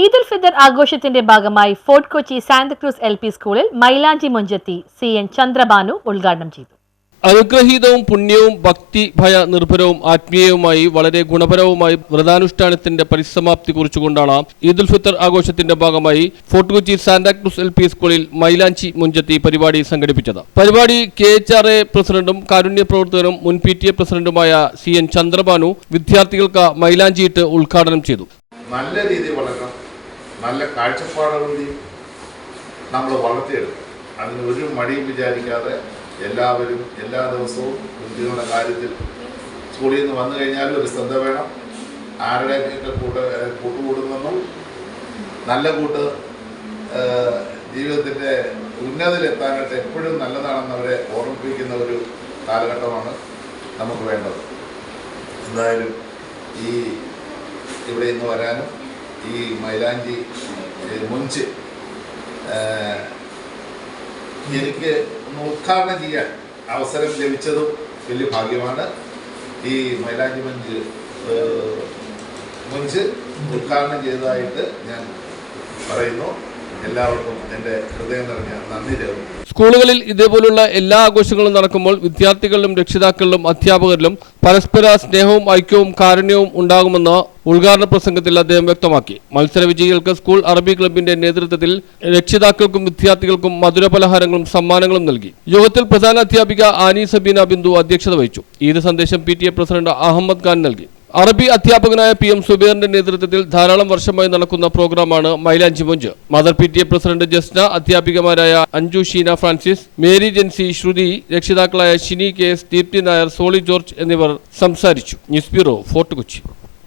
ഈദ് ഉൽ ഫിത്തർ ആഘോഷത്തിന്റെ ഭാഗമായി fort Kochi Santa Cruz LP സ്കൂളിൽ മൈലാഞ്ചി മൊഞ്ചത്തി CN ചന്ദ്രബാനു ഉദ്ഘാടനം ചെയ്തു. അനുഗ്രഹീതവും പുണ്യവും ഭക്തി ഭയ നിർഭരവും ആത്മീയവുമായി വളരെ ഗുണപരവുമായി വ്രതാനുഷ്ഠാനത്തിന്റെ പരിസമാപ്തി കുറിച്ചുകൊണ്ടാണ് ഈദ് ഉൽ ഫിത്തർ ആഘോഷത്തിന്റെ ഭാഗമായി ഫോർട്ട് കൊച്ചി സാന്താക്രൂസ് LP സ്കൂളിൽ മൈലാഞ്ചി മൊഞ്ചത്തി പരിപാടി സംഘടിപ്പിച്ചത്. പരിപാടി KHRA പ്രസിഡന്റും കാരുണ്യ പ്രവർത്തകനും മുൻ PTA പ്രസിഡന്റുമായ CN ചന്ദ്രബാനു വിദ്യാർത്ഥികൾക്ക് മൈലാഞ്ചിയിട്ട് ഉദ്ഘാടനം ചെയ്തു. നല്ല രീതിയിൽ വളരണം, നല്ല കാഴ്ചപ്പാടുകൂടി നമ്മൾ വളർത്തിയെടുക്കും. അതിന് ഒരു മടിയും വിചാരിക്കാതെ എല്ലാവരും എല്ലാ ദിവസവും കുട്ടികളുടെ കാര്യത്തിൽ സ്കൂളിൽ നിന്ന് വന്നു കഴിഞ്ഞാലും ഒരു ശ്രദ്ധ വേണം. ആരുടെയൊക്കെ കൂട്ടുകൂടുന്നെന്നും നല്ല കൂട്ട് ജീവിതത്തിൻ്റെ ഉന്നതിയിലെത്താനായിട്ട് എപ്പോഴും നല്ലതാണെന്നവരെ ഓർമ്മിപ്പിക്കുന്ന ഒരു കാലഘട്ടമാണ് നമുക്ക് വേണ്ടത്. എന്തായാലും ഇവിടെ നിന്ന് വരാനും ഈ മൈലാഞ്ചി മുഞ്ച് എനിക്ക് ഉദ്ഘാടനം ചെയ്യാൻ അവസരം ലഭിച്ചതും വലിയ ഭാഗ്യമാണ്. ഈ മൈലാഞ്ചി മുഞ്ച് ഉദ്ഘാടനം ചെയ്തതായിട്ട് ഞാൻ പറയുന്നു. എല്ലാവർക്കും എൻ്റെ ഹൃദയം നിറഞ്ഞ നന്ദി രേഖപ്പെടുത്തുന്നു. സ്കൂളുകളിൽ ഇതേപോലുള്ള എല്ലാ ആഘോഷങ്ങളും നടക്കുമ്പോൾ വിദ്യാർത്ഥികളിലും രക്ഷിതാക്കളിലും അധ്യാപകരിലും പരസ്പര സ്നേഹവും ഐക്യവും കാരുണ്യവും ഉണ്ടാകുമെന്ന് ഉദ്ഘാടന പ്രസംഗത്തിൽ അദ്ദേഹം വ്യക്തമാക്കി. മത്സര വിജയികൾക്ക് സ്കൂൾ അറബി ക്ലബിന്റെ നേതൃത്വത്തിൽ രക്ഷിതാക്കൾക്കും വിദ്യാർത്ഥികൾക്കും മധുരപലഹാരങ്ങളും സമ്മാനങ്ങളും നൽകി. യോഗത്തിൽ പ്രധാന അധ്യാപിക ആനി സബീന ബിന്ദു അധ്യക്ഷത വഹിച്ചു. ഈദ് സന്ദേശം PTA പ്രസിഡന്റ് അഹമ്മദ് ഖാൻ നൽകി. അറബി അധ്യാപകനായ PM സുബൈറിന്റെ നേതൃത്വത്തിൽ ധാരാളം വർഷമായി നടക്കുന്ന പ്രോഗ്രാമാണ് മൈലാഞ്ചി മൊഞ്ച്. മദർ PTA പ്രസിഡന്റ് ജസ്ന, അധ്യാപികമാരായ അഞ്ജു ഷീന ഫ്രാൻസിസ്, മേരി ജെൻസി, ശ്രുതി, രക്ഷിതാക്കളായ ഷിനി KS, ദീപ്തി നായർ, സോളി ജോർജ് എന്നിവർ സംസാരിച്ചു. News bureau, Fort Kochi.